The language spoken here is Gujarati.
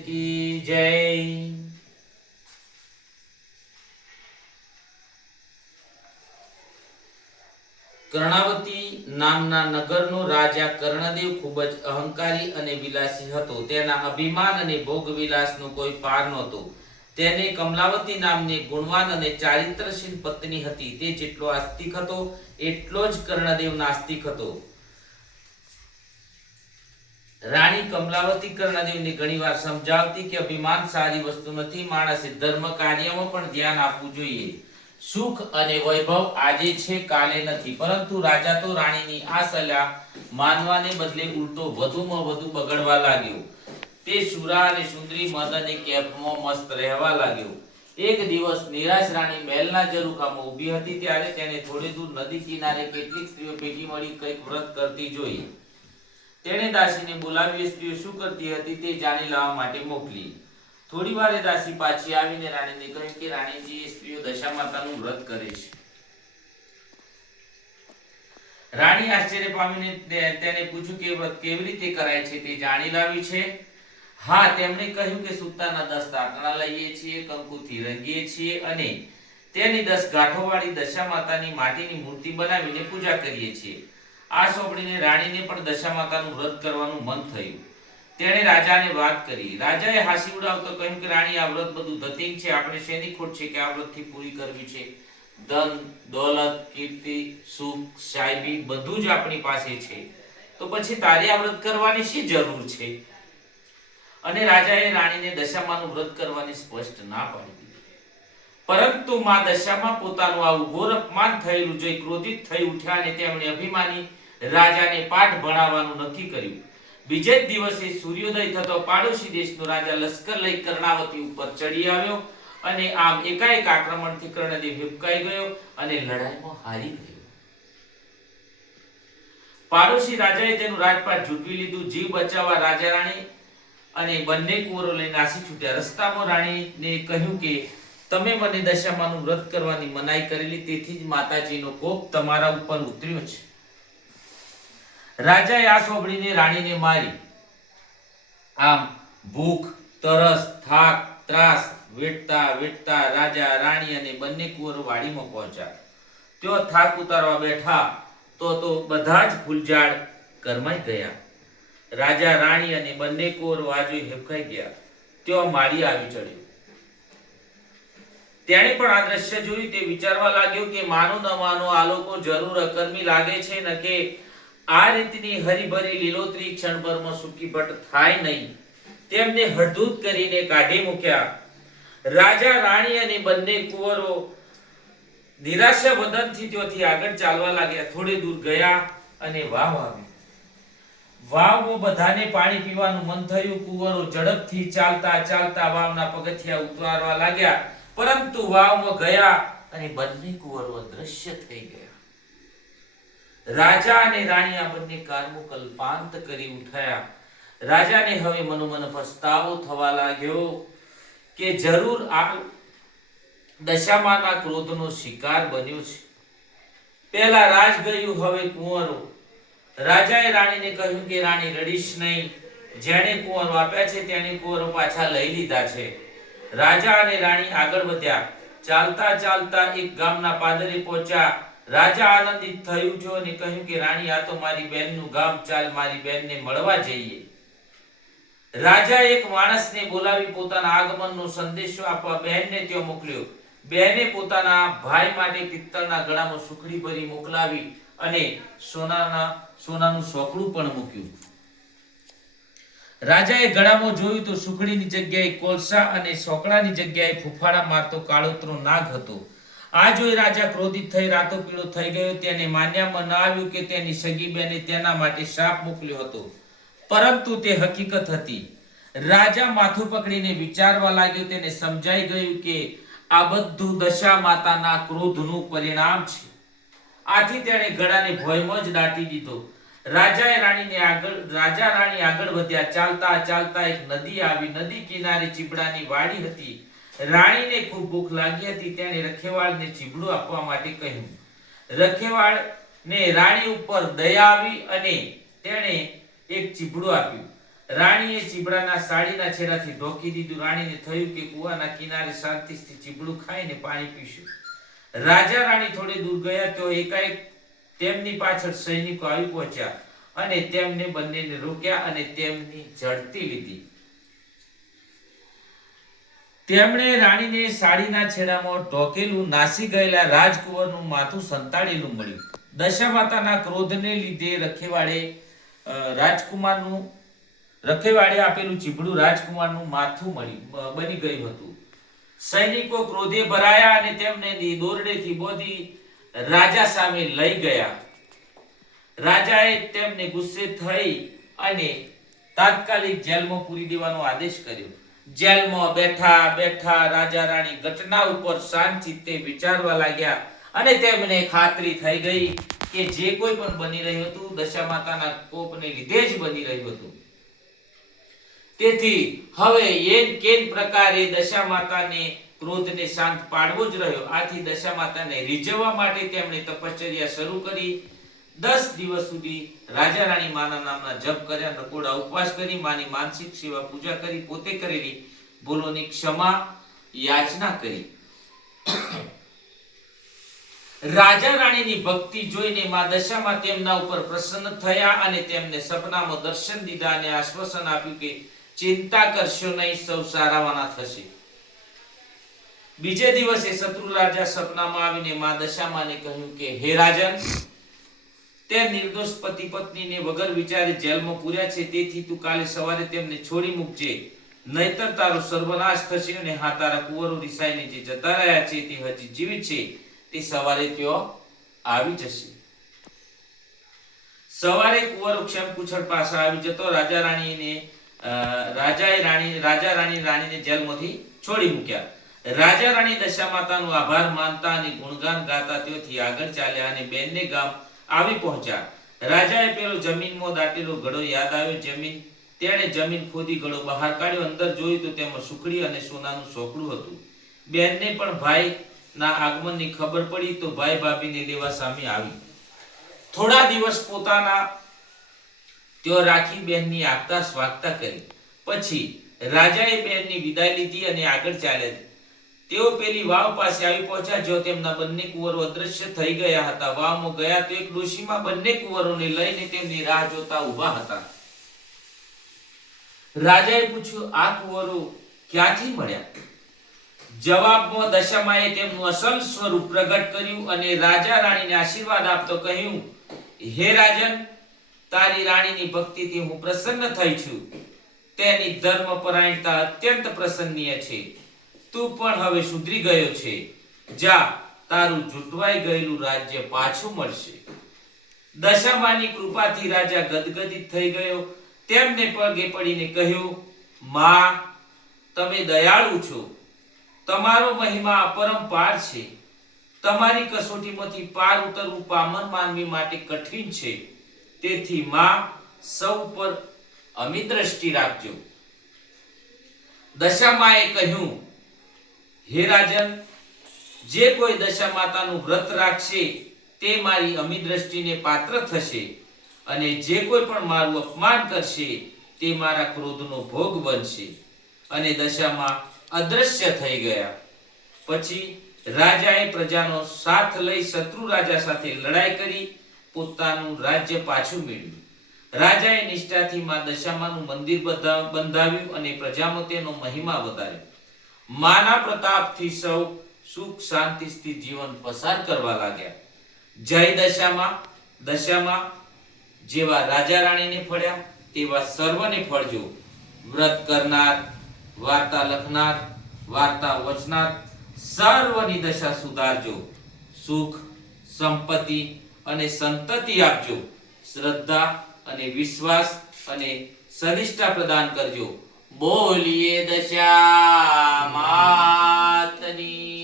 की जय। કર્ણાવતી નામના નગરનો રાજા કર્ણદેવ ખૂબ જ અહંકારી અને વિલાસી હતો। તેના અભિમાન અને ભોગવિલાસનો કોઈ પાર નહોતો। તેને કમલાવતી નામની ગુણવાન અને ચારિત્રશીલ પત્ની હતી। તે જેટલો આસ્તિક હતો એટલો જ કર્ણદેવ નાસ્તિક હતો। રાણી કમલાવતી કર્ણદેવને ઘણીવાર સમજાવતી કે અભિમાન સારી વસ્તુ નથી, માણસે ધર્મ કાર્યમાં પણ ધ્યાન આપવું જોઈએ। સુખ અને વૈભવ આજે છે કાલે નથી। પરંતુ રાજા તો રાણીની આ સલાહ માનવાને બદલે ઉલટો વધુમાં વધુ બગડવા લાગ્યો। તે સુરા અને સુંદરી મદ અને કેફમાં મસ્ત રહેવા લાગ્યો। એક દિવસ નિરાશ રાણી મહેલના ઝરૂખામાં ઊભી હતી ત્યારે તેને થોડે દૂર નદી કિનારે કેટલીક સ્ત્રીઓ ભેગી મળી કંઈક વ્રત કરતી જોઈ। તેણે દાસીને બોલાવી સ્ત્રીઓ શું કરતી હતી તે જાણી લાવવા માટે મોકલી। થોડી વારે દાસી પાછી આવીને રાણીને કહ્યું કે રાણીજી, એ સ્ત્રીઓ દશા માતાનું વ્રત કરે છે। રાણી આશ્ચર્ય પામીને તેને પૂછ્યું કે વ્રત કેવી રીતે કરાય છે તે જાણી લાવી છે? હા, તેમણે કહ્યું કે સૂતાના 10 તાંતણા લઈએ છીએ, કંકુથી રંગીએ છીએ અને તેની 10 ગાંઠોવાળી દશા માતાની માટીની મૂર્તિ બનાવીને પૂજા કરીએ છીએ। આ સાંભળીને રાણીને પણ દશા માતાનું વ્રત કરવાનું મન થયું। તેણે રાજાને વાત કરી। રાજાએ હાસી ઉડાવતો કહ્યું કે રાણી, આ વ્રત બધું ધતિંગ છે। આપણે શેની ખોટ છે કે આ વ્રતથી પૂરી કરવી છે? ધન, દોલત, કીર્તિ, સુખ, સાહેબી બધું જ આપણી પાસે છે, તો પછી તારે આ વ્રત કરવાની શી જરૂર છે? અને રાજાએ રાણીને દશામાનું વ્રત કરવાની સ્પષ્ટ ના પાડી દીધી। પરંતુ માં દશામાં પોતાનું આવું ઘોર અપમાન થયેલું જોઈ ક્રોધિત થઈ ઉઠ્યા અને તેમણે અભિમાની રાજાને પાઠ ભણાવવાનું નક્કી કર્યું। બીજે જ દિવસે સૂર્યોદય થતો પાડોશી દેશનો રાજા લશ્કર લઈ કર્ણાવતી ઉપર ચડી આવ્યો અને આમ એકાએક આક્રમણથી કર્ણદેવ હિબકાઈ ગયો અને લડાઈમાં હારી ગયો। પાડોશી રાજાએ તેનું રાજપાટ ઝૂંટવી લીધું। જીવ બચાવવા રાજા રાણી અને બંને કુંવરો લઈ નાસી છૂટ્યા। રસ્તામાં રાણીને કહ્યું કે તમે મને દશામાનું વ્રત કરવાની મનાઈ કરેલી, તેથી જ માતાજીનો કોપ તમારા ઉપર ઉતર્યો છે। રાજાએ આ સાંભળીને રાણીને મારી। આમ ભૂખ, તરસ, થાક, ત્રાસ વેઠતા વેઠતા રાજા, રાણી અને બંને કુંવરો વાડીમાં પહોંચ્યા। તેઓ થાક ઉતારવા બેઠા તો બધા જ ફૂલઝાડ કરમાઈ ગયા। રાજા, રાણી અને બંને કુંવરો આ જોઈ હેબકાઈ ગયા। તેઓ માળી આવી ચડ્યો। તેણે પણ આ દ્રશ્ય જોયું। તે વિચારવા લાગ્યો કે માનો ન માનો આ લોકો જરૂર અકર્મી લાગે છે ન કે આ રીતની હરીભરી લીલોતરી ક્ષણભરમાં સૂકીભટ થાય નહીં। તેમને હળધૂત કરીને કાઢી મૂક્યા। રાજા, રાણી અને બંને કુંવરો નિરાશા વદનથી ત્યાંથી આગળ ચાલવા લાગ્યા। થોડે દૂર ગયા અને વાવ આવી। વાવમાં બધાને પાણી પીવાનું મન થયું। કુંવરો ઝડપથી ચાલતા ચાલતા વાવના પગથિયા ઉતારવા લાગ્યા, પરંતુ વાવમાં ગયા અને બંને કુંવરો અદૃશ્ય થઈ ગયા। રાજા અને રાણી આ બંને કારનું કલ્પાંત કરી ઉઠ્યા। રાજાને હવે મનોમન પસ્તાવો થવા લાગ્યો કે જરૂર આ દશામાના ક્રોધનો શિકાર બન્યો છે। પહેલા રાજ ગયું, હવે કુંવરો। રાજાએ રાણીને કહ્યું કે રાણી, રડીશ નહીં। જેણે કુંવરો આપ્યા છે તેણે કુંવરો પાછા લઈ લીધા છે। રાજા અને રાણી આગળ વધ્યા। ચાલતા ચાલતા એક ગામના પાદરે પહોંચ્યા। રાજા આનંદિત થઈ ઉઠ્યો અને કહ્યું કે રાણી, આ તો મારી બહેનનું ગામ, ચાલ મારી બહેનને મળવા જઈએ। રાજા એક માણસને બોલાવી પોતાના આગમનનો સંદેશો આપવા બહેનને ત્યાં મોકલ્યો। બહેને પોતાના ભાઈ માટે પિત્તળના ગળામાં સુખડી ભરી મોકલાવી અને સોનાનું સોકડું પણ મૂક્યું। રાજાએ ગળામાં જોયું તો સુખડીની જગ્યાએ કોલસા અને સોકડાની જગ્યાએ ફૂફાડા મારતો કાળોતરો નાગ હતો। આ જોઈ રાજા ક્રોધિત થઈ રાતો પીળો થઈ ગયો। તેને માન્યામાં ન આવ્યું કે તેની સગી બેને તેના માટે શાપ મોકલ્યો હતો, પરંતુ તે હકીકત હતી। રાજા માથું પકડીને વિચારવા લાગ્યો। તેને સમજાઈ ગયું કે આ બધું દશા માતાના ક્રોધનું પરિણામ છે। આથી તેણે ગળાને ભયમાં જ દાટી દીધો। રાજા રાણી આગળ વધ્યા। ચાલતા ચાલતા એક નદી આવી। નદી કિનારે ચીબડાની વાડી હતી। રાણીને ખૂબ ભૂખ લાગી હતી। તેણે રખેવાળને ચીબડું આપવા માટે કહ્યું। રખેવાળને રાણી ઉપર દયા આવી અને તેણે એક ચીબડું આપ્યું। રાણીએ ચીબડાના સાડીના છેડાથી ઢોકી દીધું. રાણીને થયું કે કૂવાના કિનારે શાંતિથી ચીબડું ખાઈને પાણી પીશું. રાજા રાણી થોડે દૂર ગયા તો એકાએક તેમની પાછળ સૈનિકો આવી પહોંચ્યા અને તેમને બંનેને રોક્યા અને તેમની ઝડપી લીધી. તેમણે રાણીને સાડીના છેડામાં ઢોકેલું નાસી ગયેલા રાજકુંવરનું માથું સંતાડેલું મળ્યું. દશામાતાના ક્રોધને લીધે રખેવાળે આપેલું ચીબડું રાજકુમારનું માથું બની ગયું હતું. સૈનિકો ક્રોધે ભરાયા અને તેમને દોરડેથી બોધી રાજા સામે લઈ ગયા. રાજાએ તેમને ગુસ્સે થઈ અને તાત્કાલિક જેલમાં પૂરી દેવાનો આદેશ કર્યો. જેલમાં બેઠા બેઠા રાજા રાણી ઘટના ઉપર શાંતિથી વિચારવા લાગ્યા અને તેમને ખાતરી થઈ ગઈ કે જે કોઈ પણ બની રહ્યું હતું દશામાતાના કોપને લીધે જ બની રહ્યું હતું. તેથી હવે કેન પ્રકારે દશામાતાને ક્રોધને શાંત પાડવો જ રહ્યો. આથી દશામાતાને રીઝવવા માટે તેમણે તપશ્ચર્યા શરૂ કરી. 10 દિવસ સુધી રાજા રાણી માના નામના જપ કર્યા, નકોડા ઉપવાસ કરી, માની માનસિક સેવા પૂજા કરી, પોતે કરેલી ભૂલોની ક્ષમા યાચના કરી. રાજા રાણીની ભક્તિ જોઈને માં દશામાં તેમના ઉપર પ્રસન્ન થયા અને તેમને સપનામાં દર્શન દીધા અને આશ્વાસન આપ્યું કે ચિંતા કરશો નહીં, સૌ સારાવાના થશે. બીજે દિવસે શત્રુ રાજા સપનામાં આવીને માં દશામાને કહ્યું કે હે રાજન, તે નિર્દોષ પતિ પત્નીને વગર વિચારે જેલમાં પૂર્યા છે, તેથી તું કાલે સવારે તેમને છોડી મૂકજે, નહીતર તારો સર્વનાશ થશે. અને હા, તારા કુંવરો રિસાઈને જે જતા રહ્યા છે તે હજી જીવિત છે, તે સવારે તેઓ આવી જશે. સવારે કુંવરો ક્ષેમ કુશળ પાછા આવી જતો રાજા રાણીને જેલમાંથી છોડી મૂક્યા. રાજા રાણી દશામાતાનો આભાર માનતા અને ગુણગાન ગાતા ત્યાંથી આગળ ચાલ્યા અને બેનને ગામ આવી પહોંચ્યા. રાજાએ પેલો જમીનમાં દાટેલો ઘડો યાદ આવ્યો. તેણે જમીન ખોદી ઘડો બહાર કાઢ્યો. અંદર જોયું તો તેમાં સુખડી અને સોનાનું સોકડું હતું. બેનને પણ ભાઈના આગમનની ખબર પડી તો ભાઈ ભાભીને લેવા સામે આવી. થોડા દિવસ પોતાના તેઓ રાખી બહેનની આગતા સ્વાગતા કરી. પછી રાજાએ બહેનની વિદાય લીધી અને આગળ ચાલ્યા. તેઓ પેલી વાવ પાસે આવી પહોંચ્યા, જો તેમના બંને કુંવરો અદ્રશ્ય થઈ ગયા હતા. વાવમાં ગયા તો એક ડોશીમાં બંને કુંવરોને લઈને તેમની રાહ જોતા ઊભા હતા. રાજાએ પૂછ્યું, આ કુંવરો ક્યાંથી મળ્યા? જવાબમાં દશામાએ તેમનું અસલ સ્વરૂપ પ્રગટ કર્યું અને રાજા રાણીને આશીર્વાદ આપતો કહ્યું, હે રાજન, તારી રાણીની ભક્તિથી હું પ્રસન્ન થઈ છું. તેની ધર્મપરાયણતા અત્યંત પ્રસન્નીય છે. તું પણ હવે સુધરી ગયો છે. જા, તારું જૂટવાઈ ગયેલું રાજ્ય પાછું મળશે. દશામાની કૃપાથી રાજા ગદગદિત થઈ ગયો. તેમને પગે પડીને કહ્યું, માં, તમે દયાળુ છો. તમારો મહિમા અપરંપાર છે. તમારી કસોટીમાંથી પાર ઉતરવું પામર માનવી માટે કઠિન છે. તેથી માં, સૌ પર અમી દ્રષ્ટિ રાખજો. દશામાએ કહ્યું, હે રાજન, જે કોઈ દશામાતાનું વ્રત રાખશે તે મારી અમી દ્રષ્ટિને પાત્ર થશે, અને જે કોઈ પણ મારું અપમાન કરશે તે મારા ક્રોધનો ભોગ બનશે. અને દશામાં અદ્રશ્ય થઈ ગયા. પછી રાજાએ પ્રજાનો સાથ લઈ શત્રુ રાજા સાથે લડાઈ કરી પોતાનું રાજ્ય પાછું મેળવ્યું. રાજાએ નિષ્ઠાથી માં દશામાનું મંદિર બંધાવ્યું અને પ્રજામાં તેનો મહિમા વધાર્યો. માના પ્રતાપથી સૌ સુખ શાંતિથી જીવન પસાર કરવા લાગ્યા. જય દશામાં. દશામાં જેવા રાજા રાણીને ફળ્યા તેવા સર્વને ફળજો. વ્રત કરનાર, વાર્તા લખનાર, વાર્તા વચનાર સર્વની દશા સુધારજો. સુખ, સંપત્તિ અને સંતતિ આપજો. શ્રદ્ધા અને વિશ્વાસ અને સનિષ્ઠા પ્રદાન કરજો. બોલીએ દશા માતની.